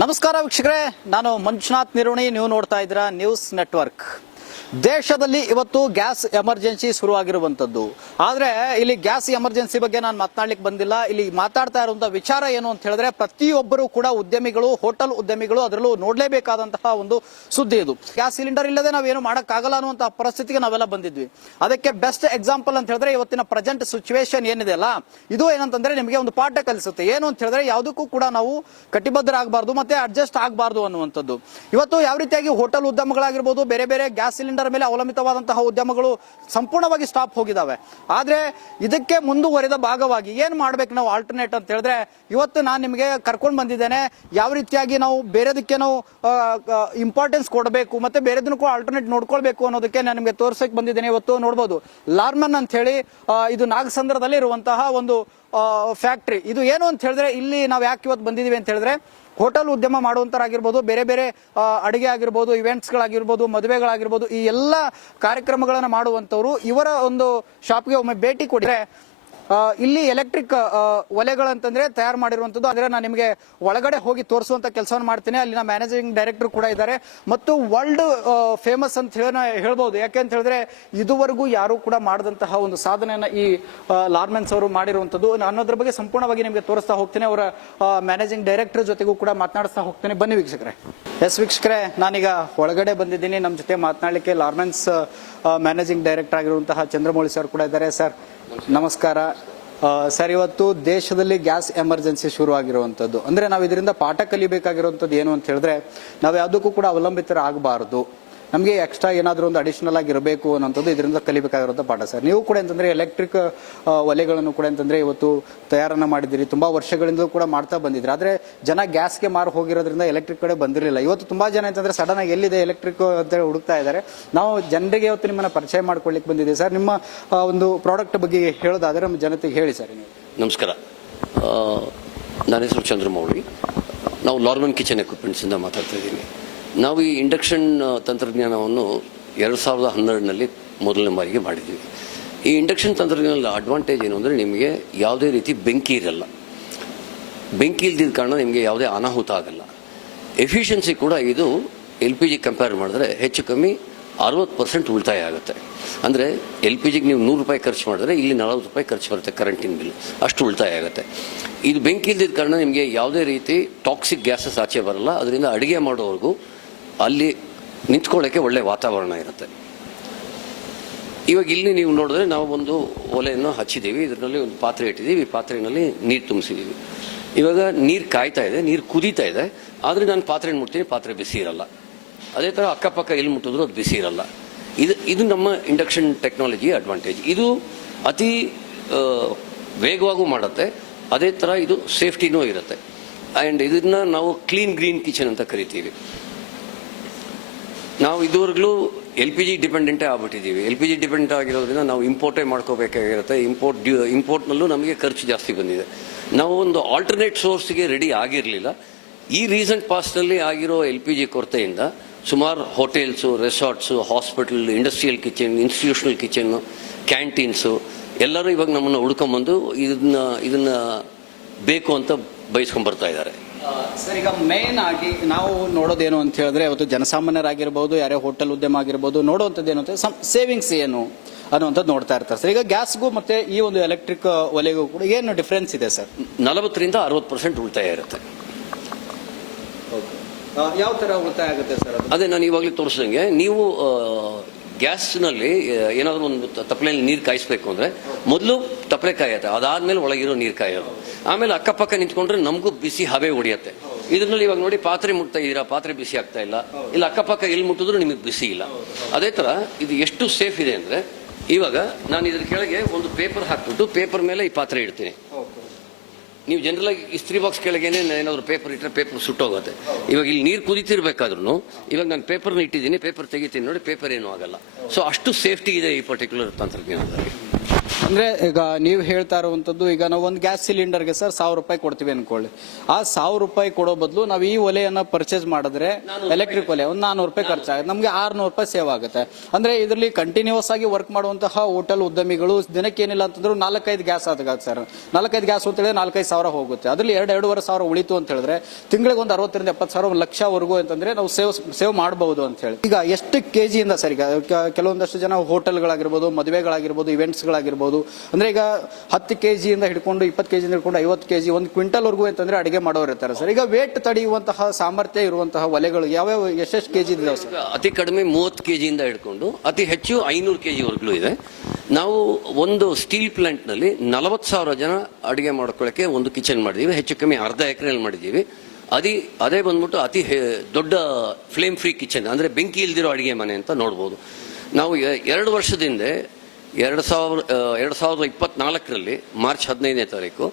ನಮಸ್ಕಾರ ವೀಕ್ಷಕರೇ, ನಾನು ಮಂಜುನಾಥ್ ನಿರುಣಿ. ನೀವು ನೋಡ್ತಾ ಇದ್ದೀರಾ ನ್ಯೂಸ್ ನೆಟ್ವರ್ಕ್. ದೇಶದಲ್ಲಿ ಇವತ್ತು ಗ್ಯಾಸ್ ಎಮರ್ಜೆನ್ಸಿ ಶುರುವಾಗಿರುವಂತದ್ದು. ಆದ್ರೆ ಇಲ್ಲಿ ಗ್ಯಾಸ್ ಎಮರ್ಜೆನ್ಸಿ ಬಗ್ಗೆ ನಾನು ಮಾತನಾಡ್ಲಿಕ್ಕೆ ಬಂದಿಲ್ಲ. ಇಲ್ಲಿ ಮಾತಾಡ್ತಾ ಇರುವಂತಹ ವಿಚಾರ ಏನು ಅಂತ ಹೇಳಿದ್ರೆ, ಪ್ರತಿಯೊಬ್ಬರು ಕೂಡ ಉದ್ಯಮಿಗಳು, ಹೋಟೆಲ್ ಉದ್ಯಮಿಗಳು ಅದರಲ್ಲೂ ನೋಡ್ಲೇಬೇಕಾದಂತಹ ಒಂದು ಸುದ್ದಿ ಇದು. ಗ್ಯಾಸ್ ಸಿಲಿಂಡರ್ ಇಲ್ಲದೆ ನಾವೇನು ಮಾಡಕ್ಕಾಗಲ್ಲ ಅನ್ನುವಂತಹ ಪರಿಸ್ಥಿತಿಗೆ ನಾವೆಲ್ಲ ಬಂದಿದ್ವಿ. ಅದಕ್ಕೆ ಬೆಸ್ಟ್ ಎಕ್ಸಾಂಪಲ್ ಅಂತ ಹೇಳಿದ್ರೆ ಇವತ್ತಿನ ಪ್ರೆಸೆಂಟ್ ಸಿಚುವೇಶನ್ ಏನಿದೆ ಅಲ್ಲ, ಇದು ಏನಂತಂದ್ರೆ ನಿಮಗೆ ಒಂದು ಪಾಠ ಕಲಿಸುತ್ತೆ. ಏನು ಅಂತ ಹೇಳಿದ್ರೆ, ಯಾವುದಕ್ಕೂ ಕೂಡ ನಾವು ಕಟಿಬದ್ಧರಾಗಬಾರ್ದು ಮತ್ತೆ ಅಡ್ಜಸ್ಟ್ ಆಗಬಾರ್ದು ಅನ್ನುವಂಥದ್ದು. ಇವತ್ತು ಯಾವ ರೀತಿಯಾಗಿ ಹೋಟೆಲ್ ಉದ್ಯಮಗಳಾಗಿರ್ಬೋದು, ಬೇರೆ ಬೇರೆ ಗ್ಯಾಸ್ ಸಿಲಿಂಡರ್ ಮೇಲೆ ಅವಲಂಬಿತವಾದಂತಹ ಉದ್ಯಮಗಳು ಸಂಪೂರ್ಣವಾಗಿ ಸ್ಟಾಪ್ ಹೋಗಿದಾವೆ. ಆದ್ರೆ ಇದಕ್ಕೆ ಮುಂದುವರೆದ ಭಾಗವಾಗಿ ಏನ್ ಮಾಡ್ಬೇಕು ನಾವು ಆಲ್ಟರ್ನೇಟ್ ಅಂತ ಹೇಳಿದ್ರೆ, ಇವತ್ತು ನಾನು ನಿಮಗೆ ಕರ್ಕೊಂಡು ಬಂದಿದ್ದೇನೆ. ಯಾವ ರೀತಿಯಾಗಿ ನಾವು ಬೇರೆದಕ್ಕೆ ನಾವು ಇಂಪಾರ್ಟೆನ್ಸ್ ಕೊಡಬೇಕು ಮತ್ತೆ ಬೇರೆದಕ್ಕೂ ಆಲ್ಟರ್ನೇಟ್ ನೋಡ್ಕೊಳ್ಬೇಕು ಅನ್ನೋದಕ್ಕೆ ನಾನು ನಿಮಗೆ ತೋರ್ಸಕ್ ಬಂದಿದ್ದೇನೆ. ಇವತ್ತು ನೋಡಬಹುದು ಲಾರ್ಮನ್ ಅಂತ ಹೇಳಿ, ಇದು ನಾಗಸಂದ್ರದಲ್ಲಿ ಇರುವಂತಹ ಒಂದು ಫ್ಯಾಕ್ಟ್ರಿ. ಇದು ಏನು ಅಂತ ಹೇಳಿದ್ರೆ, ಇಲ್ಲಿ ನಾವು ಯಾಕೆ ಇವತ್ತು ಬಂದಿದೀವಿ ಅಂತ ಹೇಳಿದ್ರೆ, ಹೋಟೆಲ್ ಉದ್ಯಮ ಮಾಡುವಂತರಾಗಿರ್ಬೋದು, ಬೇರೆ ಬೇರೆ ಅಡಿಗೆ ಆಗಿರ್ಬೋದು, ಇವೆಂಟ್ಸ್ಗಳಾಗಿರ್ಬೋದು, ಮದುವೆಗಳಾಗಿರ್ಬೋದು, ಈ ಎಲ್ಲ ಕಾರ್ಯಕ್ರಮಗಳನ್ನು ಮಾಡುವಂತವ್ರು ಇವರ ಒಂದು ಶಾಪ್ಗೆ ಒಮ್ಮೆ ಭೇಟಿ ಕೊಟ್ಟರೆ, ಇಲ್ಲಿ ಎಲೆಕ್ಟ್ರಿಕ್ ಒಲೆಗಳಂತಂದ್ರೆ ತಯಾರು ಮಾಡಿರುವಂತದ್ದು. ಅಂದ್ರೆ ನಾನು ನಿಮಗೆ ಒಳಗಡೆ ಹೋಗಿ ತೋರಿಸುವಂತ ಕೆಲಸವನ್ನು ಮಾಡ್ತೀನಿ. ಅಲ್ಲಿನ ಮ್ಯಾನೇಜಿಂಗ್ ಡೈರೆಕ್ಟರ್ ಕೂಡ ಇದ್ದಾರೆ ಮತ್ತು ವರ್ಲ್ಡ್ ಫೇಮಸ್ ಅಂತ ಹೇಳ್ಬಹುದು. ಯಾಕೆ ಅಂತ ಹೇಳಿದ್ರೆ, ಇದುವರೆಗೂ ಯಾರು ಕೂಡ ಮಾಡದಂತಹ ಒಂದು ಸಾಧನೆಯನ್ನ ಈ ಲಾರ್ಮೆನ್ಸ್ ಅವರು ಮಾಡಿರುವಂತದ್ದು ಅನ್ನೋದ್ರ ಬಗ್ಗೆ ಸಂಪೂರ್ಣವಾಗಿ ನಿಮಗೆ ತೋರಿಸ್ತಾ ಹೋಗ್ತೇನೆ. ಅವರ ಮ್ಯಾನೇಜಿಂಗ್ ಡೈರೆಕ್ಟರ್ ಜೊತೆಗೂ ಕೂಡ ಮಾತನಾಡಿಸ್ತಾ ಹೋಗ್ತೇನೆ. ಬನ್ನಿ ವೀಕ್ಷಕರೇ. ಎಸ್ ವೀಕ್ಷಕರೇ, ನಾನೀಗ ಒಳಗಡೆ ಬಂದಿದ್ದೀನಿ. ನಮ್ಮ ಜೊತೆ ಮಾತನಾಡಲಿಕ್ಕೆ ಲಾರ್ಮೆನ್ಸ್ ಮ್ಯಾನೇಜಿಂಗ್ ಡೈರೆಕ್ಟರ್ ಆಗಿರುವಂತಹ ಚಂದ್ರಮೌಳಿ ಸರ್ ಕೂಡ ಇದ್ದಾರೆ. ಸರ್ ನಮಸ್ಕಾರ. ಸರ್, ಇವತ್ತು ದೇಶದಲ್ಲಿ ಗ್ಯಾಸ್ ಎಮರ್ಜೆನ್ಸಿ ಶುರು ಆಗಿರುವಂತದ್ದು, ಅಂದ್ರೆ ನಾವು ಇದರಿಂದ ಪಾಠ ಕಲಿಬೇಕಾಗಿರುವಂತದ್ದು ಏನು ಅಂತ ಹೇಳಿದ್ರೆ, ನಾವು ಯಾವುದಕ್ಕೂ ಕೂಡ ಅವಲಂಬಿತರಾಗಬಾರದು. ನಮಗೆ ಎಕ್ಸ್ಟ್ರಾ ಏನಾದರೂ ಒಂದು ಅಡಿಷನಲ್ ಆಗಿ ಇರಬೇಕು ಅನ್ನೋಂಥದ್ದು ಇದರಿಂದ ಕಲಿಬೇಕಾಗಿರುವಂಥ ಪಾಠ. ಸರ್, ನೀವು ಕೂಡ ಅಂತಂದ್ರೆ ಎಲೆಕ್ಟ್ರಿಕ್ ಒಲೆಗಳನ್ನು ಕೂಡ ಅಂತಂದ್ರೆ ಇವತ್ತು ತಯಾರನ್ನ ಮಾಡಿದಿರಿ, ತುಂಬಾ ವರ್ಷಗಳಿಂದ ಕೂಡ ಮಾಡ್ತಾ ಬಂದಿದ್ರಿ. ಆದ್ರೆ ಜನ ಗ್ಯಾಸ್ಗೆ ಮಾರು ಹೋಗಿರೋದ್ರಿಂದ ಎಲೆಕ್ಟ್ರಿಕ್ ಕಡೆ ಬಂದಿರಲಿಲ್ಲ. ಇವತ್ತು ತುಂಬಾ ಜನ ಅಂತಂದ್ರೆ ಸಡನ್ ಆಗಿ ಎಲ್ಲಿದೆ ಎಲೆಕ್ಟ್ರಿಕ್ ಅಂತ ಹುಡುಕ್ತಾ ಇದ್ದಾರೆ. ನಾವು ಜನರಿಗೆ ಇವತ್ತು ನಿಮ್ಮನ್ನ ಪರಿಚಯ ಮಾಡ್ಕೊಳ್ಳಿಕ್ಕೆ ಬಂದಿದ್ದೀವಿ. ಸರ್, ನಿಮ್ಮ ಒಂದು ಪ್ರಾಡಕ್ಟ್ ಬಗ್ಗೆ ಹೇಳೋದಾದ್ರೆ ನಮ್ಮ ಜನತೆಗೆ ಹೇಳಿ ಸರ್. ನಮಸ್ಕಾರ, ನನ್ನ ಹೆಸರು ಚಂದ್ರಮೌಳಿ. ನಾವು ಲಾರ್ಮನ್ ಕಿಚನ್ ಎಕ್ವಿಪ್ಮೆಂಟ್ಸ್ ಇಂದ ಮಾತಾಡ್ತಾ ಇದ್ದೀನಿ. ನಾವು ಈ ಇಂಡಕ್ಷನ್ ತಂತ್ರಜ್ಞಾನವನ್ನು 2012ರಲ್ಲಿ ಮೊದಲನೇ ಬಾರಿಗೆ ಮಾಡಿದ್ದೀವಿ. ಈ ಇಂಡಕ್ಷನ್ ತಂತ್ರಜ್ಞಾನದ ಅಡ್ವಾಂಟೇಜ್ ಏನು ಅಂದರೆ, ನಿಮಗೆ ಯಾವುದೇ ರೀತಿ ಬೆಂಕಿ ಇರಲ್ಲ. ಬೆಂಕಿ ಇಲ್ದಿದ್ದ ಕಾರಣ ನಿಮಗೆ ಯಾವುದೇ ಅನಾಹುತ ಆಗಲ್ಲ. ಎಫಿಷಿಯನ್ಸಿ ಕೂಡ ಇದು LPG ಕಂಪೇರ್ ಮಾಡಿದ್ರೆ ಹೆಚ್ಚು ಕಮ್ಮಿ 60% ಉಳಿತಾಯ ಆಗುತ್ತೆ. ಅಂದರೆ LPGಗೆ ನೀವು 100 ರೂಪಾಯಿ ಖರ್ಚು ಮಾಡಿದ್ರೆ ಇಲ್ಲಿ 40 ರೂಪಾಯಿ ಖರ್ಚು ಬರುತ್ತೆ ಕರೆಂಟಿನ ಬಿಲ್, ಅಷ್ಟು ಉಳಿತಾಯ ಆಗುತ್ತೆ. ಇದು ಬೆಂಕಿ ಇಲ್ದಿದ್ದ ಕಾರಣ ನಿಮಗೆ ಯಾವುದೇ ರೀತಿ ಟಾಕ್ಸಿಕ್ ಗ್ಯಾಸಸ್ ಆಚೆ ಬರಲ್ಲ. ಅದರಿಂದ ಅಡುಗೆ ಮಾಡೋವರೆಗೂ ಅಲ್ಲಿ ನಿಂತ್ಕೊಳ್ಳೋಕ್ಕೆ ಒಳ್ಳೆ ವಾತಾವರಣ ಇರುತ್ತೆ. ಇವಾಗ ಇಲ್ಲಿ ನೀವು ನೋಡಿದ್ರೆ ನಾವು ಒಂದು ಒಲೆಯನ್ನು ಹಚ್ಚಿದ್ದೀವಿ, ಇದರಲ್ಲಿ ಒಂದು ಪಾತ್ರೆ ಇಟ್ಟಿದ್ದೀವಿ, ಈ ಪಾತ್ರೆಯಲ್ಲಿ ನೀರು ತುಂಬಿಸಿದ್ದೀವಿ. ಇವಾಗ ನೀರು ಕಾಯ್ತಾ ಇದೆ, ನೀರು ಕುದೀತಾ ಇದೆ. ಆದರೆ ನಾನು ಪಾತ್ರೆ ಮುಟ್ತೀನಿ, ಪಾತ್ರೆ ಬಿಸಿ ಇರಲ್ಲ. ಅದೇ ಥರ ಅಕ್ಕಪಕ್ಕ ಎಲ್ಲಿ ಮುಟ್ಟಿದ್ರು ಅದು ಬಿಸಿ ಇರಲ್ಲ. ಇದು ನಮ್ಮ ಇಂಡಕ್ಷನ್ ಟೆಕ್ನಾಲಜಿ ಅಡ್ವಾಂಟೇಜ್. ಇದು ಅತಿ ವೇಗವಾಗೂ ಮಾಡುತ್ತೆ, ಅದೇ ಥರ ಇದು ಸೇಫ್ಟಿನೂ ಇರುತ್ತೆ. ಆ್ಯಂಡ್ ಇದನ್ನ ನಾವು ಕ್ಲೀನ್ ಗ್ರೀನ್ ಕಿಚನ್ ಅಂತ ಕರಿತೀವಿ. ನಾವು ಇದುವರೆಗೂ LPG ಡಿಪೆಂಡೆಂಟೇ ಆಗ್ಬಿಟ್ಟಿದ್ದೀವಿ. LPG ಡಿಪೆಂಡೆಂಟ್ ಆಗಿರೋದ್ರಿಂದ ನಾವು ಇಂಪೋರ್ಟೇ ಮಾಡ್ಕೋಬೇಕಾಗಿರುತ್ತೆ. ಇಂಪೋರ್ಟ್ನಲ್ಲೂ ನಮಗೆ ಖರ್ಚು ಜಾಸ್ತಿ ಬಂದಿದೆ. ನಾವು ಒಂದು ಆಲ್ಟರ್ನೇಟ್ ಸೋರ್ಸ್ಗೆ ರೆಡಿ ಆಗಿರಲಿಲ್ಲ. ಈ ರೀಸೆಂಟ್ ಪಾಸ್ಟ್ನಲ್ಲಿ ಆಗಿರೋ LPG ಕೊರತೆಯಿಂದ ಸುಮಾರು hotels, resorts, hospital, industrial kitchen, institutional kitchen, canteens ಎಲ್ಲರೂ ಇವಾಗ ನಮ್ಮನ್ನು ಹುಡ್ಕೊಂಬಂದು ಇದನ್ನ ಬೇಕು ಅಂತ ಬಯಸ್ಕೊಂಡ್ಬರ್ತಾ ಇದ್ದಾರೆ. ಸರ್, ಈಗ ಮೇನ್ ಆಗಿ ನಾವು ನೋಡೋದೇನು ಅಂತ ಹೇಳಿದ್ರೆ, ಇವತ್ತು ಜನಸಾಮಾನ್ಯರಾಗಿರ್ಬೋದು, ಯಾರೇ ಹೋಟೆಲ್ ಉದ್ಯಮ ಆಗಿರ್ಬೋದು, ನೋಡುವಂಥದ್ದು ಏನು ಅಂತ ಸೇವಿಂಗ್ಸ್ ಏನು ಅನ್ನುವಂಥದ್ದು ನೋಡ್ತಾ ಇರ್ತಾರೆ. ಸರ್, ಈಗ ಗ್ಯಾಸ್ಗೂ ಮತ್ತೆ ಈ ಒಂದು ಎಲೆಕ್ಟ್ರಿಕ್ ಒಲೆಗೂ ಕೂಡ ಏನು ಡಿಫ್ರೆನ್ಸ್ ಇದೆ ಸರ್? 40ರಿಂದ 60% ಉಳಿತಾಯ ಇರುತ್ತೆ. ಯಾವ ತರ ಉಳಿತಾಯ ಆಗುತ್ತೆ ಸರ್? ಅದೇ ನಾನು ಇವಾಗಲೇ ತೋರಿಸಿದಂಗೆ, ನೀವು ಗ್ಯಾಸ್ನಲ್ಲಿ ಏನಾದರೂ ಒಂದು ತಪ್ಪಲೆಯಲ್ಲಿ ನೀರು ಕಾಯಿಸ್ಬೇಕು ಅಂದರೆ ಮೊದಲು ತಪ್ಪಲೆ ಕಾಯತ್ತೆ, ಅದಾದ್ಮೇಲೆ ಒಳಗಿರೋ ನೀರು ಕಾಯೋದು. ಆಮೇಲೆ ಅಕ್ಕಪಕ್ಕ ನಿಂತ್ಕೊಂಡ್ರೆ ನಮಗೂ ಬಿಸಿ ಹವೆ ಹೊಡಿಯುತ್ತೆ. ಇದರಲ್ಲಿ ಇವಾಗ ನೋಡಿ, ಪಾತ್ರೆ ಮುಟ್ತಾ ಇದ್ದೀರಾ, ಪಾತ್ರೆ ಬಿಸಿ ಆಗ್ತಾ ಇಲ್ಲ, ಇಲ್ಲ ಅಕ್ಕಪಕ್ಕ ಎಲ್ಲಿ ಮುಟ್ಟಿದ್ರು ನಿಮಗೆ ಬಿಸಿ ಇಲ್ಲ. ಅದೇ ಥರ ಇದು ಎಷ್ಟು ಸೇಫ್ ಇದೆ ಅಂದರೆ, ಇವಾಗ ನಾನು ಇದ್ರ ಕೆಳಗೆ ಒಂದು ಪೇಪರ್ ಹಾಕ್ಬಿಟ್ಟು ಪೇಪರ್ ಮೇಲೆ ಈ ಪಾತ್ರೆ ಇಡ್ತೀನಿ. ನೀವು ಜನರಲ್ ಆಗಿ ಇಸ್ತ್ರಿ ಬಾಕ್ಸ್ ಕೆಳಗೇನೆ ಏನಾದ್ರು ಪೇಪರ್ ಇಟ್ಟರೆ ಪೇಪರ್ ಸುಟ್ಟೋಗುತ್ತೆ. ಇವಾಗ ಇಲ್ಲಿ ನೀರು ಕುದಿತಿರ್ಬೇಕಾದ್ರೂ ಇವಾಗ ನಾನು ಪೇಪರ್ನ ಇಟ್ಟಿದ್ದೀನಿ, ಪೇಪರ್ ತೆಗಿತೀನಿ ನೋಡಿ, ಪೇಪರ್ ಏನೂ ಆಗಲ್ಲ. ಸೊ ಅಷ್ಟು ಸೇಫ್ಟಿ ಇದೆ ಈ ಪರ್ಟಿಕ್ಯುಲರ್ ತಂತ್ರಜ್ಞಾನದಲ್ಲಿ. ಅಂದ್ರೆ ಈಗ ನೀವು ಹೇಳ್ತಾ ಇರುವಂತದ್ದು, ಈಗ ನಾವು ಒಂದು ಗ್ಯಾಸ್ ಸಿಲಿಂಡರ್ಗೆ ಸರ್ 1000 ರೂಪಾಯಿ ಕೊಡ್ತೀವಿ ಅನ್ಕೊಳ್ಳಿ. ಆ 1000 ರೂಪಾಯಿ ಕೊಡೋ ಬದಲು ನಾವು ಈ ಒಲೆಯನ್ನ ಪರ್ಚೇಸ್ ಮಾಡಿದ್ರೆ ಎಲೆಕ್ಟ್ರಿಕ್ ಒಲೆ ಒಂದು 400 ರೂಪಾಯಿ ಖರ್ಚಾಗುತ್ತೆ, ನಮಗೆ 600 ರೂಪಾಯಿ ಸೇವ್ ಆಗುತ್ತೆ. ಅಂದ್ರೆ ಇದರಲ್ಲಿ ಕಂಟಿನ್ಯೂಸ್ ಆಗಿ ವರ್ಕ್ ಮಾಡುವಂತಹ ಹೋಟೆಲ್ ಉದ್ಯಮಿಗಳು ದಿನಕ್ಕೆ ಏನಿಲ್ಲ ಅಂತಂದ್ರು 4-5 ಗ್ಯಾಸ್ ಆಗುತ್ತೆ ಸರ್. 4-5 ಗ್ಯಾಸ್ ಅಂತ ಹೇಳಿದ್ರೆ 4-5 ಸಾವಿರ ಹೋಗುತ್ತೆ. ಅದ್ರಲ್ಲಿ 2-2.5 ಸಾವಿರ ಉಳಿತು ಅಂತ ಹೇಳಿದ್ರೆ ತಿಂಗಳಿಗೆ ಒಂದು 60ರಿಂದ 70 ಸಾವಿರ, 1 ಲಕ್ಷವರೆಗೂ ಅಂತಂದ್ರೆ ನಾವು ಸೇವ್ ಮಾಡಬಹುದು ಅಂತ ಹೇಳಿ. ಈಗ ಎಷ್ಟು ಕೆಜಿಯಿಂದ ಸರ್, ಈಗ ಕೆಲವೊಂದಷ್ಟು ಜನ ಹೋಟೆಲ್ಗಳಾಗಿರ್ಬೋದು, ಮದುವೆಗಳಾಗಿರ್ಬೋದು, ಇವೆಂಟ್ಸ್ಗಳಾಗಿರ್ಬೋದು, ಅಂದ್ರೆ ಈಗ 10 ಕೆಜಿಯಿಂದ ಹಿಡ್ಕೊಂಡು 20 ಕೆಜಿಯಿಂದ ಹಿಡ್ಕೊಂಡು 50 ಕೆಜಿ, 1 ಕ್ವಿಂಟಲ್ವರೆಗೂ ಅಂತಂದ್ರೆ ಅಡಿಗೆ ಮಾಡೋರು ಇರ್ತಾರೆ ಸರ್. ಈಗ ವೇಟ್ ತಡೆಯುವಂತಹ ಸಾಮರ್ಥ್ಯ ಇರುವಂತಹ ಒಲೆಗಳು ಯಾವ್ಯಾವ, ಎಷ್ಟೆಷ್ಟು ಕೆಜಿ ಇದಾವೆ ಸರ್? ಅತಿ ಕಡಿಮೆ 30 ಕೆಜಿಯಿಂದ ಹಿಡ್ಕೊಂಡು ಅತಿ ಹೆಚ್ಚು 500 ಕೆಜಿವರೆಗೂ ಇದೆ. ನಾವು ಒಂದು ಸ್ಟೀಲ್ ಪ್ಲಾಂಟ್ ನಲ್ಲಿ 40,000 ಜನ ಅಡಿಗೆ ಮಾಡ್ಕೊಳ್ಳಕ್ಕೆ ಒಂದು ಕಿಚನ್ ಮಾಡಿದೀವಿ. ಹೆಚ್ಚು ಕಮ್ಮಿ ಅರ್ಧ ಎಕರೆಯಲ್ಲಿ ಮಾಡಿದೀವಿ. ಅದೇ ಬಂದ್ಬಿಟ್ಟು ದೊಡ್ಡ ಫ್ಲೇಮ್ ಫ್ರೀ ಕಿಚನ್, ಅಂದ್ರೆ ಬೆಂಕಿ ಇಲ್ದಿರೋ ಅಡಿಗೆ ಮನೆ ಅಂತ ನೋಡ್ಬೋದು. ನಾವು 2 ವರ್ಷದಿಂದ 2024ರಲ್ಲಿ ಮಾರ್ಚ್ 15ನೇ ತಾರೀಕು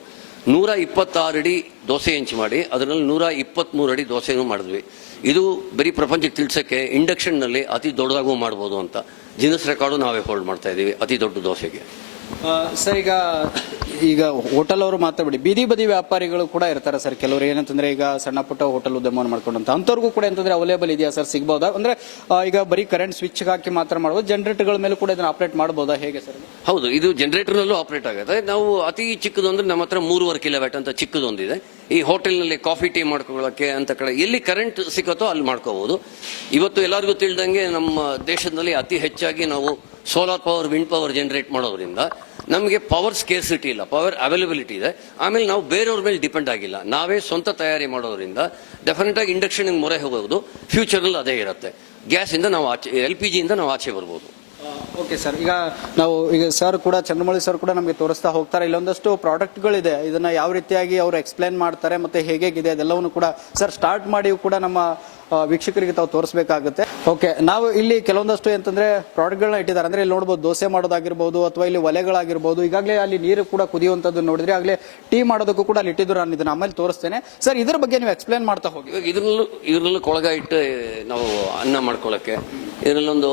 126 ಅಡಿ ದೋಸೆ ಹೆಂಚು ಮಾಡಿ ಅದರಲ್ಲಿ 123 ಅಡಿ ದೋಸೆನೂ ಮಾಡಿದ್ವಿ. ಇದು ಬರೀ ಪ್ರಪಂಚಕ್ಕೆ ತಿಳಿಸಕ್ಕೆ ಇಂಡಕ್ಷನ್ ನಲ್ಲಿ ಅತಿ ದೊಡ್ಡದಾಗೂ ಮಾಡ್ಬೋದು ಅಂತ ಗಿನ್ನೆಸ್ ರೆಕಾರ್ಡು ನಾವೇ ಹೋಲ್ಡ್ ಮಾಡ್ತಾ ಇದೀವಿ ಅತಿ ದೊಡ್ಡ ದೋಸೆಗೆ. ಸರ್, ಈಗ ಹೋಟೆಲ್ ಅವರು ಮಾತಾಡಿ ಬೀದಿ ಬದಿ ವ್ಯಾಪಾರಿಗಳು ಕೂಡ ಇರ್ತಾರೆ ಸರ್. ಕೆಲವರು ಏನಂತಂದ್ರೆ ಈಗ ಸಣ್ಣ ಪುಟ್ಟ ಹೋಟೆಲ್ ಉದ್ಯಮವನ್ನು ಮಾಡ್ಕೊಂಡಂತ ಅಂತವ್ರಿಗೂ ಕೂಡ ಅಂತಂದ್ರೆ ಅವೈಲೇಬಲ್ ಇದೆಯಾ ಸರ್, ಸಿಗಬಹುದಾ? ಅಂದ್ರೆ ಈಗ ಬರೀ ಕರೆಂಟ್ ಸ್ವಿಚ್ ಹಾಕಿ ಮಾತ್ರ ಮಾಡಬಹುದು, ಜನರೇಟರ್ಗಳ ಮೇಲೆ ಕೂಡ ಇದನ್ನ ಆಪರೇಟ್ ಮಾಡಬಹುದಾ, ಹೇಗೆ ಸರ್? ಹೌದು, ಇದು ಜನರೇಟರ್ ನಲ್ಲೂ ಆಪರೇಟ್ ಆಗುತ್ತೆ. ನಾವು ಅತಿ ಚಿಕ್ಕದು ಅಂದ್ರೆ ನಮ್ಮ ಹತ್ರ 3.5 ಕಿಲೋವ್ಯಾಟ್ ಅಂತ ಚಿಕ್ಕದೊಂದಿದೆ. ಈ ಹೋಟೆಲ್ ನಲ್ಲಿ ಕಾಫಿ ಟೀ ಮಾಡ್ಕೊಳ್ಳೋಕೆ ಅಂತ ಕಡೆ ಎಲ್ಲಿ ಕರೆಂಟ್ ಸಿಕ್ಕತ್ತೋ ಅಲ್ಲಿ ಮಾಡ್ಕೋಬಹುದು. ಇವತ್ತು ಎಲ್ಲರಿಗೂ ತಿಳಿದಂಗೆ ನಮ್ಮ ದೇಶದಲ್ಲಿ ಅತಿ ಹೆಚ್ಚಾಗಿ ನಾವು solar power, wind power generate ಮಾಡೋದ್ರಿಂದ ನಮಗೆ ಪವರ್ ಸ್ಕೇರ್ಸಿಟಿ ಇಲ್ಲ, ಪವರ್ ಅವೈಲಬಿಲಿಟಿ ಇದೆ. ಆಮೇಲೆ ನಾವು ಬೇರೆಯವ್ರ ಮೇಲೆ ಡಿಪೆಂಡ್ ಆಗಿಲ್ಲ, ನಾವೇ ಸ್ವಂತ ತಯಾರಿ ಮಾಡೋದ್ರಿಂದ ಡೆಫಿನೆಟ್ ಆಗಿ ಇಂಡಕ್ಷನ್ ಮೊರೆ ಹೋಗೋದು ಫ್ಯೂಚರ್ನಲ್ಲಿ ಅದೇ ಇರುತ್ತೆ. ಗ್ಯಾಸ್ ಇಂದ ನಾವು LPG ಇಂದ ನಾವು ಆಚೆ ಬರ್ಬೋದು. ಓಕೆ ಸರ್, ಈಗ ಸರ್ ಕೂಡ, ಚಂದ್ರಮೌಳಿ ಸರ್ ಕೂಡ ನಮಗೆ ತೋರಿಸ್ತಾ ಹೋಗ್ತಾರೆ. ಇಲ್ಲೊಂದಷ್ಟು ಪ್ರಾಡಕ್ಟ್ಗಳಿದೆ, ಇದನ್ನ ಯಾವ ರೀತಿಯಾಗಿ ಅವರು ಎಕ್ಸ್ಪ್ಲೈನ್ ಮಾಡ್ತಾರೆ ಮತ್ತೆ ಹೇಗಿದೆ ಅದೆಲ್ಲವನ್ನು ಕೂಡ ಸರ್ ಸ್ಟಾರ್ಟ್ ಮಾಡಿ ಕೂಡ ನಮ್ಮ ವೀಕ್ಷಕರಿಗೆ ತಾವು ತೋರಿಸಬೇಕಾಗುತ್ತೆ. ಓಕೆ, ನಾವು ಇಲ್ಲಿ ಕೆಲವೊಂದಷ್ಟು ಅಂತಂದ್ರೆ ಪ್ರಾಡಕ್ಟ್ಗಳನ್ನ ಇಟ್ಟಿದ್ದಾರೆ. ಅಂದ್ರೆ ಇಲ್ಲಿ ನೋಡಬಹುದು, ದೋಸೆ ಮಾಡೋದಾಗಿರ್ಬೋದು ಅಥವಾ ಇಲ್ಲಿ ಒಲೆಗಳಾಗಿರ್ಬೋದು. ಈಗಾಗಲೇ ಅಲ್ಲಿ ನೀರು ಕೂಡ ಕುದಿಯುವಂತದ್ದು ನೋಡಿದ್ರೆ, ಆಗಲೇ ಟೀ ಮಾಡೋದಕ್ಕೂ ಕೂಡ ಅಲ್ಲಿ ಇಟ್ಟಿದ್ರು. ನಾನು ಇದನ್ನ ಆಮೇಲೆ ತೋರಿಸ್ತೇನೆ ಸರ್. ಇದ್ರ ಬಗ್ಗೆ ನೀವು ಎಕ್ಸ್ಪ್ಲೈನ್ ಮಾಡ್ತಾ ಹೋಗಿ. ಇದ್ರಲ್ಲೂ ಕೊಳಗ ಇಟ್ಟು ನಾವು ಅನ್ನ ಮಾಡ್ಕೊಳ್ಳಕ್ಕೆ ಇದರಲ್ಲೊಂದು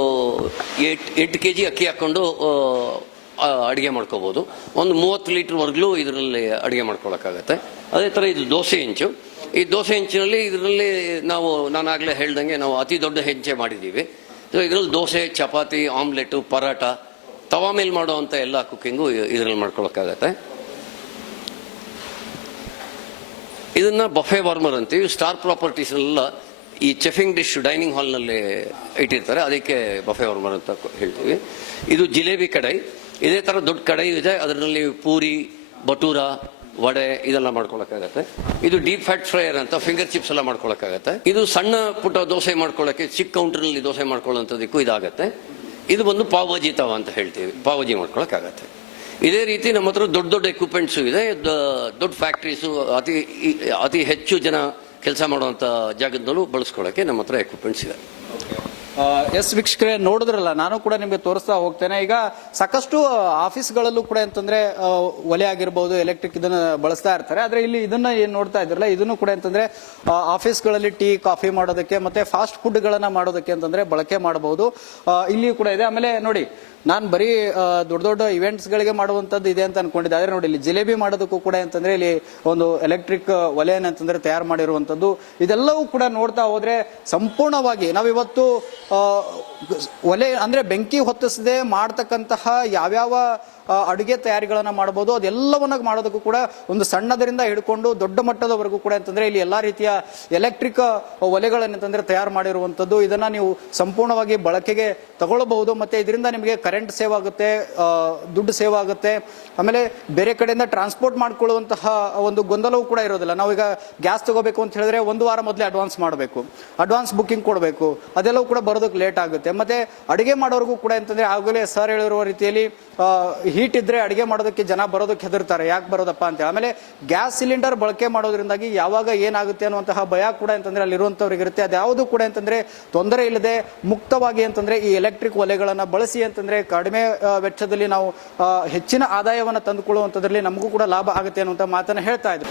8 kg ಅಕ್ಕಿ ಹಾಕೊಂಡು ಅಡಿಗೆ ಮಾಡ್ಕೋಬಹುದು. ಒಂದು 30 ಲೀಟರ್ ವರ್ಗ್ಲೂ ಇದರಲ್ಲಿ ಅಡಿಗೆ ಮಾಡ್ಕೊಳಕ್ಕಾಗತ್ತೆ. ಅದೇ ತರ ಇದು ದೋಸೆ ಹೆಂಚು. ಈ ದೋಸೆ ಹೆಂಚಿನಲ್ಲಿ ಇದರಲ್ಲಿ ನಾನಾಗಲೇ ಹೇಳ್ದಂಗೆ ನಾವು ಅತಿ ದೊಡ್ಡ ಹೆಂಚೆ ಮಾಡಿದ್ದೀವಿ. ಇದರಲ್ಲಿ ದೋಸೆ, ಚಪಾತಿ, ಆಮ್ಲೆಟ್, ಪರಾಟ, ತವಾ ಮೇಲೆ ಮಾಡುವಂತ ಎಲ್ಲ ಕುಕ್ಕಿಂಗು ಇದರಲ್ಲಿ ಮಾಡ್ಕೊಳಕ್ಕಾಗತ್ತೆ. ಇದನ್ನ ಬಫೆ ವಾರ್ಮರ್ ಅಂತೀವಿ. ಸ್ಟಾರ್ ಪ್ರಾಪರ್ಟೀಸ್ ಎಲ್ಲ ಈ ಚೆಫಿಂಗ್ ಡಿಶ್ ಡೈನಿಂಗ್ ಹಾಲ್ ನಲ್ಲಿ ಇಟ್ಟಿರ್ತಾರೆ, ಅದಕ್ಕೆ ಬಫೆ ವಾರ್ಮರ್ ಅಂತ ಹೇಳ್ತೀವಿ. ಇದು ಜಿಲೇಬಿ ಕಡಾಯಿ. ಇದೇ ತರ ದೊಡ್ಡ ಕಡಾಯಿ ಇದೆ, ಅದರಲ್ಲಿ ಪೂರಿ, ಬಟೂರ, ವಡೆ ಇದೆಲ್ಲ ಮಾಡ್ಕೊಳಕ್ಕಾಗತ್ತೆ. ಇದು ಡೀಪ್ ಫ್ಯಾಟ್ ಫ್ರೈಯರ್ ಅಂತ ಫಿಂಗರ್ ಚಿಪ್ಸ್ ಎಲ್ಲ ಮಾಡ್ಕೊಳಕ್ಕಾಗತ್ತೆ. ಇದು ಸಣ್ಣ ಪುಟ್ಟ ದೋಸೆ ಮಾಡ್ಕೊಳಕ್ಕೆ, ಚಿಕ್ಕ ಕೌಂಟರ್ ನಲ್ಲಿ ದೋಸೆ ಮಾಡ್ಕೊಳ್ಳೋಂಥದಕ್ಕೂ ಇದಾಗತ್ತೆ. ಇದು ಬಂದು ಪಾವಜಿ ತವ ಅಂತ ಹೇಳ್ತೀವಿ, ಪಾವಜಿ ಮಾಡ್ಕೊಳಕ್ಕಾಗತ್ತೆ. ಇದೇ ರೀತಿ ನಮ್ಮ ಹತ್ರ ದೊಡ್ಡ ದೊಡ್ಡ ಎಕ್ವಿಪ್ಮೆಂಟ್ಸ್ ಇದೆ. ದೊಡ್ಡ ಫ್ಯಾಕ್ಟ್ರೀಸು, ಅತಿ ಹೆಚ್ಚು ಜನ ಕೆಲಸ ಮಾಡುವಂತ ಜಾಗದಲ್ಲೂ ಬಳಸ್ಕೊಳ್ಳೋಕೆ ನಮ್ಮ ಹತ್ರ ಎಕ್ವಿಪ್ಮೆಂಟ್ಸ್ ಇದೆ. ಎಸ್ ವೀಕ್ಷಕರೇ, ನೋಡಿದ್ರಲ್ಲ, ನಾನು ಕೂಡ ನಿಮಗೆ ತೋರಿಸ್ತಾ ಹೋಗ್ತೇನೆ. ಈಗ ಸಾಕಷ್ಟು ಆಫೀಸ್ಗಳಲ್ಲೂ ಕೂಡ ಅಂತಂದ್ರೆ ಒಲೆ ಆಗಿರ್ಬೋದು, ಎಲೆಕ್ಟ್ರಿಕ್ ಇದನ್ನ ಬಳಸ್ತಾ ಇರ್ತಾರೆ. ಆದ್ರೆ ಇಲ್ಲಿ ಇದನ್ನ ಏನ್ ನೋಡ್ತಾ ಇದ್ರಲ್ಲ, ಇದನ್ನು ಕೂಡ ಅಂತಂದ್ರೆ ಆಫೀಸ್ಗಳಲ್ಲಿ ಟೀ, ಕಾಫಿ ಮಾಡೋದಕ್ಕೆ ಮತ್ತೆ ಫಾಸ್ಟ್ ಫುಡ್ ಗಳನ್ನ ಮಾಡೋದಕ್ಕೆ ಅಂತಂದ್ರೆ ಬಳಕೆ ಮಾಡಬಹುದು. ಇಲ್ಲಿ ಕೂಡ ಇದೆ. ಆಮೇಲೆ ನೋಡಿ, ನಾನು ಬರೀ ದೊಡ್ಡ ದೊಡ್ಡ ಇವೆಂಟ್ಸ್ ಗಳಿಗೆ ಮಾಡುವಂತದ್ದು ಇದೆ ಅಂತ ಅನ್ಕೊಂಡಿದ್ದೆ. ಆದ್ರೆ ನೋಡಿ, ಇಲ್ಲಿ ಜಿಲೇಬಿ ಮಾಡೋದಕ್ಕೂ ಕೂಡ ಅಂತಂದ್ರೆ ಇಲ್ಲಿ ಒಂದು ಎಲೆಕ್ಟ್ರಿಕ್ ಒಲೆಯನ್ನು ಅಂತಂದ್ರೆ ತಯಾರು ಮಾಡಿರುವಂತದ್ದು. ಇದೆಲ್ಲವೂ ಕೂಡ ನೋಡ್ತಾ ಹೋದ್ರೆ ಸಂಪೂರ್ಣವಾಗಿ ನಾವಿವತ್ತು ಒಲೆ ಅಂದ್ರೆ ಬೆಂಕಿ ಹೊತ್ತಿಸದೆ ಮಾಡ್ತಕ್ಕಂತಹ ಯಾವ್ಯಾವ ಅಡುಗೆ ತಯಾರಿಗಳನ್ನ ಮಾಡಬಹುದು, ಅದೆಲ್ಲವನ್ನ ಮಾಡೋದಕ್ಕೂ ಕೂಡ ಒಂದು ಸಣ್ಣದರಿಂದ ಹಿಡ್ಕೊಂಡು ದೊಡ್ಡ ಮಟ್ಟದವರೆಗೂ ಕೂಡ ಅಂತಂದ್ರೆ ಇಲ್ಲಿ ಎಲ್ಲಾ ರೀತಿಯ ಎಲೆಕ್ಟ್ರಿಕ್ ಒಲೆಗಳನ್ನಂತಂದ್ರೆ ತಯಾರು ಮಾಡಿರುವಂತದ್ದು. ಇದನ್ನ ನೀವು ಸಂಪೂರ್ಣವಾಗಿ ಬಳಕೆಗೆ ತಗೊಳ್ಳಬಹುದು. ಮತ್ತೆ ಇದರಿಂದ ನಿಮಗೆ ಕರೆಂಟ್ ಸೇವ್ ಆಗುತ್ತೆ, ದುಡ್ಡು ಸೇವ್ ಆಗುತ್ತೆ. ಆಮೇಲೆ ಬೇರೆ ಕಡೆಯಿಂದ ಟ್ರಾನ್ಸ್ಪೋರ್ಟ್ ಮಾಡ್ಕೊಳ್ಳುವಂತಹ ಒಂದು ಗೊಂದಲವೂ ಕೂಡ ಇರೋದಿಲ್ಲ. ನಾವೀಗ ಗ್ಯಾಸ್ ತಗೋಬೇಕು ಅಂತ ಹೇಳಿದ್ರೆ 1 ವಾರ ಮೊದಲೇ ಅಡ್ವಾನ್ಸ್ ಮಾಡಬೇಕು, ಅಡ್ವಾನ್ಸ್ ಬುಕಿಂಗ್ ಕೊಡಬೇಕು, ಅದೆಲ್ಲವೂ ಕೂಡ ಬರೋದಕ್ಕೆ ಲೇಟ್ ಆಗುತ್ತೆ. ಮತ್ತೆ ಅಡಿಗೆ ಮಾಡೋರ್ಗೂ ಕೂಡ ಅಂತಂದ್ರೆ ಆಗಲೇ ಸರ್ ಹೇಳಿರುವ ರೀತಿಯಲ್ಲಿ ಹೀಟ್ ಇದ್ರೆ ಅಡಿಗೆ ಮಾಡೋದಕ್ಕೆ ಜನ ಬರೋದಕ್ಕೆ ಹೆದರ್ತಾರೆ, ಯಾಕೆ ಬರೋದಪ್ಪ ಅಂತ. ಆಮೇಲೆ ಗ್ಯಾಸ್ ಸಿಲಿಂಡರ್ ಬಳಕೆ ಮಾಡೋದ್ರಿಂದಾಗಿ ಯಾವಾಗ ಏನಾಗುತ್ತೆ ಅನ್ನುವಂತಹ ಭಯ ಕೂಡ ಅಂತಂದ್ರೆ ಅಲ್ಲಿರುವಂತವ್ರಿಗೆ ಇರುತ್ತೆ. ಅದ್ಯಾವುದು ಕೂಡ ಅಂತಂದ್ರೆ ತೊಂದರೆ ಇಲ್ಲದೆ ಮುಕ್ತವಾಗಿ ಅಂತಂದ್ರೆ ಈ ಎಲೆಕ್ಟ್ರಿಕ್ ಒಲೆಗಳನ್ನ ಬಳಸಿ ಅಂತಂದ್ರೆ ಕಡಿಮೆ ವೆಚ್ಚದಲ್ಲಿ ನಾವು ಹೆಚ್ಚಿನ ಆದಾಯವನ್ನ ತಂದುಕೊಳ್ಳುವಂತದ್ರಲ್ಲಿ ನಮಗೂ ಕೂಡ ಲಾಭ ಆಗುತ್ತೆ ಅನ್ನುವಂತ ಮಾತನ್ನ ಹೇಳ್ತಾ ಇದ್ರು.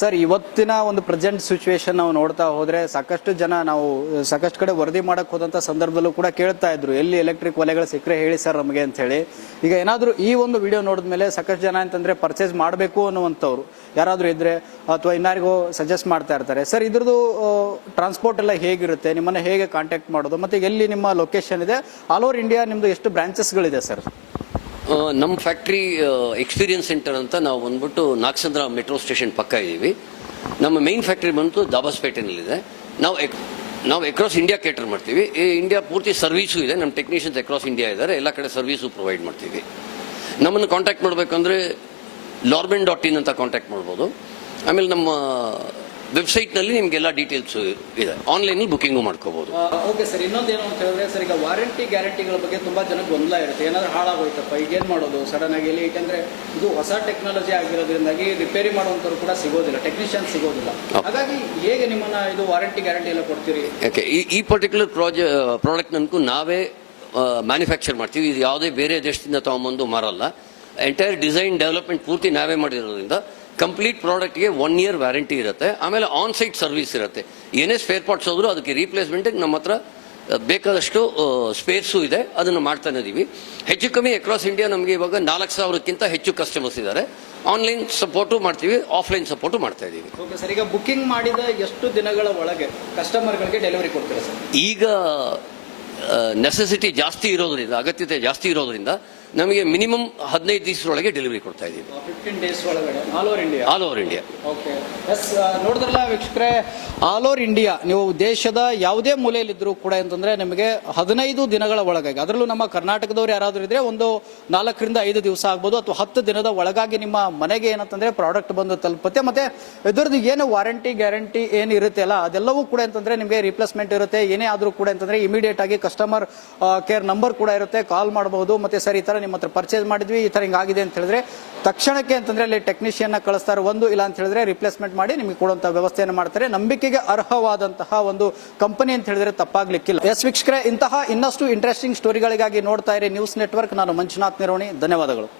ಸರ್, ಇವತ್ತಿನ ಒಂದು ಪ್ರೆಸೆಂಟ್ ಸಿಚುವೇಶನ್ ನಾವು ನೋಡ್ತಾ ಹೋದ್ರೆ ಸಾಕಷ್ಟು ಜನ, ನಾವು ಸಾಕಷ್ಟು ಕಡೆ ವರದಿ ಮಾಡಕ್ ಹೋದಂತ ಸಂದರ್ಭದಲ್ಲೂ ಕೂಡ ಕೇಳ್ತಾ ಇದ್ರು, ಎಲ್ಲಿ ಎಲೆಕ್ಟ್ರಿಕ್ ಒಲೆಗಳು ಸಿಕ್ಕರೆ ಹೇಳಿ ಸರ್ ನಮಗೆ ಅಂತ ಹೇಳಿ. ಈಗ ಏನಾದ್ರೂ ಈ ಒಂದು ವಿಡಿಯೋ ನೋಡಿದ್ಮೇಲೆ ಸಾಕಷ್ಟು ಜನ ಅಂತಂದ್ರೆ ಪರ್ಚೇಸ್ ಮಾಡಬೇಕು ಅನ್ನುವಂಥವ್ರು ಯಾರಾದರೂ ಇದ್ರೆ ಅಥವಾ ಇನ್ನಾರಿಗೂ ಸಜೆಸ್ಟ್ ಮಾಡ್ತಾ ಇರ್ತಾರೆ. ಸರ್, ಇದ್ರದ್ದು ಟ್ರಾನ್ಸ್ಪೋರ್ಟ್ ಎಲ್ಲ ಹೇಗಿರುತ್ತೆ, ನಿಮ್ಮನ್ನ ಹೇಗೆ ಕಾಂಟ್ಯಾಕ್ಟ್ ಮಾಡೋದು, ಮತ್ತೆ ಎಲ್ಲಿ ನಿಮ್ಮ ಲೊಕೇಶನ್ ಇದೆ, ಆಲ್ ಓವರ್ ಇಂಡಿಯಾ ನಿಮ್ದು ಎಷ್ಟು ಬ್ರಾಂಚಸ್ಗಳಿದೆ ಸರ್? ನಮ್ಮ ಫ್ಯಾಕ್ಟ್ರಿ ಎಕ್ಸ್ಪೀರಿಯನ್ಸ್ ಸೆಂಟರ್ ಅಂತ ನಾವು ಬಂದ್ಬಿಟ್ಟು ನಾಗಸಂದ್ರ ಮೆಟ್ರೋ ಸ್ಟೇಷನ್ ಪಕ್ಕ ಇದ್ದೀವಿ. ನಮ್ಮ ಮೇನ್ ಫ್ಯಾಕ್ಟ್ರಿ ಬಂದು ದಾಬಾಸ್ಪೇಟೆನಲ್ಲಿದೆ. ನಾವು ಅಕ್ರಾಸ್ ಇಂಡಿಯಾ ಕೇಟರ್ ಮಾಡ್ತೀವಿ. ಈ ಇಂಡಿಯಾ ಪೂರ್ತಿ ಸರ್ವೀಸು ಇದೆ. ನಮ್ಮ ಟೆಕ್ನಿಷಿಯನ್ಸ್ ಅಕ್ರಾಸ್ ಇಂಡಿಯಾ ಇದ್ದಾರೆ. ಎಲ್ಲ ಕಡೆ ಸರ್ವೀಸು ಪ್ರೊವೈಡ್ ಮಾಡ್ತೀವಿ. ನಮ್ಮನ್ನು ಕಾಂಟ್ಯಾಕ್ಟ್ ಮಾಡಬೇಕಂದ್ರೆ lorben.in ಅಂತ ಕಾಂಟ್ಯಾಕ್ಟ್ ಮಾಡ್ಬೋದು. ಆಮೇಲೆ ನಮ್ಮ ವೆಬ್ಸೈಟ್ನಲ್ಲಿ ನಿಮಗೆಲ್ಲ ಡೀಟೇಲ್ಸ್ ಇದೆ. ಆನ್ಲೈನಲ್ಲಿ ಬುಕ್ಕಿಂಗು ಮಾಡ್ಕೋಬೋದು. ಓಕೆ ಸರ್, ಇನ್ನೊಂದೇನು ಅಂತ ಹೇಳಿದ್ರೆ ಸರ್, ಈಗ ವಾರಂಟಿ ಗ್ಯಾರಂಟಿಗಳ ಬಗ್ಗೆ ತುಂಬಾ ಜನಕ್ಕೆ ಗೊಂದಲ ಇರುತ್ತೆ. ಏನಾದರೂ ಹಾಳಾಗೋಯ್ತಪ್ಪ ಈಗ ಏನು ಮಾಡೋದು ಸಡನ್ ಆಗಿ, ಇಲ್ಲಿ ಯಾಕಂದ್ರೆ ಇದು ಹೊಸ ಟೆಕ್ನಾಲಜಿ ಆಗಿರೋದ್ರಿಂದಾಗಿ ರಿಪೇರಿ ಮಾಡುವಂಥವ್ರು ಕೂಡ ಸಿಗೋದಿಲ್ಲ, ಟೆಕ್ನಿಷಿಯನ್ ಸಿಗೋದಿಲ್ಲ. ಹಾಗಾಗಿ ಹೇಗೆ ನಿಮ್ಮನ್ನ ಇದು ವಾರಂಟಿ ಗ್ಯಾರಂಟಿ ಎಲ್ಲ ಕೊಡ್ತೀರಿ? ಯಾಕೆ ಈ ಪರ್ಟಿಕ್ಯುಲರ್ ಪ್ರಾಡಕ್ಟ್ ನನಗೂ ನಾವೇ ಮ್ಯಾನುಫ್ಯಾಕ್ಚರ್ ಮಾಡ್ತೀವಿ. ಇದು ಯಾವುದೇ ಬೇರೆ ದೇಶದಿಂದ ತಗೊಂಬಂದು ಮಾರಲ್ಲ. ಎಂಟೈರ್ ಡಿಸೈನ್ ಡೆವಲಪ್ಮೆಂಟ್ ಪೂರ್ತಿ ನಾವೇ ಮಾಡಿರೋದ್ರಿಂದ ಕಂಪ್ಲೀಟ್ ಪ್ರಾಡಕ್ಟ್ಗೆ 1 year ವ್ಯಾರಂಟಿ ಇರುತ್ತೆ. ಆಮೇಲೆ ಆನ್ ಸೈಟ್ ಸರ್ವಿಸ್ ಇರುತ್ತೆ. ಏನೇ ಸ್ಪೇರ್ ಪಾರ್ಟ್ಸ್ ಹೋದ್ರು ಅದಕ್ಕೆ ರೀಪ್ಲೇಸ್ಮೆಂಟಿಗೆ ನಮ್ಮ ಹತ್ರ ಬೇಕಾದಷ್ಟು ಸ್ಪೇರ್ಸು ಇದೆ. ಅದನ್ನು ಮಾಡ್ತಾನೆ ಇದೀವಿ. ಹೆಚ್ಚು ಕಮ್ಮಿ ಅಕ್ರಾಸ್ ಇಂಡಿಯಾ ನಮಗೆ ಇವಾಗ 4,000ಕ್ಕಿಂತ ಹೆಚ್ಚು ಕಸ್ಟಮರ್ಸ್ ಇದ್ದಾರೆ. ಆನ್ಲೈನ್ ಸಪೋರ್ಟು ಮಾಡ್ತೀವಿ, ಆಫ್ಲೈನ್ ಸಪೋರ್ಟು ಮಾಡ್ತಾ ಇದ್ದೀವಿ. ಓಕೆ ಸರ್, ಈಗ ಬುಕ್ಕಿಂಗ್ ಮಾಡಿದ ಎಷ್ಟು ದಿನಗಳ ಒಳಗೆ ಕಸ್ಟಮರ್ಗಳಿಗೆ ಡೆಲಿವರಿ ಕೊಡ್ತೀರಾ ಸರ್? ಈಗ ನೆಸೆಸಿಟಿ ಜಾಸ್ತಿ ಇರೋದ್ರಿಂದ, ಅಗತ್ಯತೆ ಜಾಸ್ತಿ ಇರೋದ್ರಿಂದ ನಮಗೆ ಮಿನಿಮಮ್ 15 ದಿವಸದೊಳಗೆ ಡೆಲಿವರಿ ಕೊಡ್ತಾ ಇದ್ದೀವಿ. 15 days ಒಳಗಡೆ all over India? All over India. Okay. Yes, ನೋಡಿದ್ರಲ್ಲ ವೀಕ್ಷಕರೇ, ಆಲ್ ಓವರ್ ಇಂಡಿಯಾ ನೀವು ದೇಶದ ಯಾವುದೇ ಮೂಲೆಯಲ್ಲಿದ್ದರೂ ಕೂಡ ಅಂತಂದ್ರೆ ನಿಮಗೆ 15 ದಿನಗಳ ಒಳಗಾಗಿ, ಅದರಲ್ಲೂ ನಮ್ಮ ಕರ್ನಾಟಕದವ್ರು ಯಾರಾದರೂ ಇದ್ರೆ ಒಂದು 4 ರಿಂದ 5 ದಿವಸ ಆಗ್ಬೋದು, ಅಥವಾ 10 ದಿನದ ಒಳಗಾಗಿ ನಿಮ್ಮ ಮನೆಗೆ ಏನಂತಂದ್ರೆ ಪ್ರಾಡಕ್ಟ್ ಬಂದು ತಲುಪುತ್ತೆ. ಮತ್ತೆ ಇದರದ್ದು ಏನು ವಾರಂಟಿ ಗ್ಯಾರಂಟಿ ಏನು ಇರುತ್ತೆ ಅಲ್ಲ, ಅದೆಲ್ಲವೂ ಕೂಡ ಅಂತಂದ್ರೆ ನಿಮಗೆ ರಿಪ್ಲೇಸ್ಮೆಂಟ್ ಇರುತ್ತೆ. ಏನೇ ಆದರೂ ಕೂಡ ಅಂತಂದ್ರೆ ಇಮಿಡಿಯೇಟ್ ಆಗಿ ಕಸ್ಟಮರ್ ಕೇರ್ ನಂಬರ್ ಕೂಡ ಇರುತ್ತೆ, ಕಾಲ್ ಮಾಡಬಹುದು. ಮತ್ತೆ ಸರ್, ಈ ತರ ನಿಮ್ಮ ಹತ್ರ ಪರ್ಚೇಸ್ ಮಾಡಿದ್ವಿ, ಈ ತರ ಹಿಂಗಾಗಿದೆ ಅಂತ ಹೇಳಿದ್ರೆ ತಕ್ಷಣಕ್ಕೆ ಅಂತಂದ್ರೆ ಅಲ್ಲಿ ಟೆಕ್ನಿಷಿಯನ್ ಕಳಿಸ್ತಾರೆ. ಒಂದು ಇಲ್ಲ ಅಂತ ಹೇಳಿದ್ರೆ ರಿಪ್ಲೇಸ್ಮೆಂಟ್ ಮಾಡಿ ನಿಮಗೆ ಕೊಡುವಂತಹ ವ್ಯವಸ್ಥೆಯನ್ನು ಮಾಡ್ತಾರೆ. ನಂಬಿಕೆಗೆ ಅರ್ಹವಾದಂತಹ ಒಂದು ಕಂಪನಿ ಅಂತ ಹೇಳಿದ್ರೆ ತಪ್ಪಾಗ್ಲಿಕ್ಕಿಲ್ಲ. ಎಸ್ ವೀಕ್ಷಕರೇ, ಇಂತಹ ಇನ್ನಷ್ಟು ಇಂಟ್ರೆಸ್ಟಿಂಗ್ ಸ್ಟೋರಿಗಳಿಗಾಗಿ ನೋಡ್ತಾ ಇರಿ ನ್ಯೂಸ್ ನೆಟ್ವರ್ಕ್. ನಾನು ಮಂಜುನಾಥ್ ನಿರೋಣಿ, ಧನ್ಯವಾದಗಳು.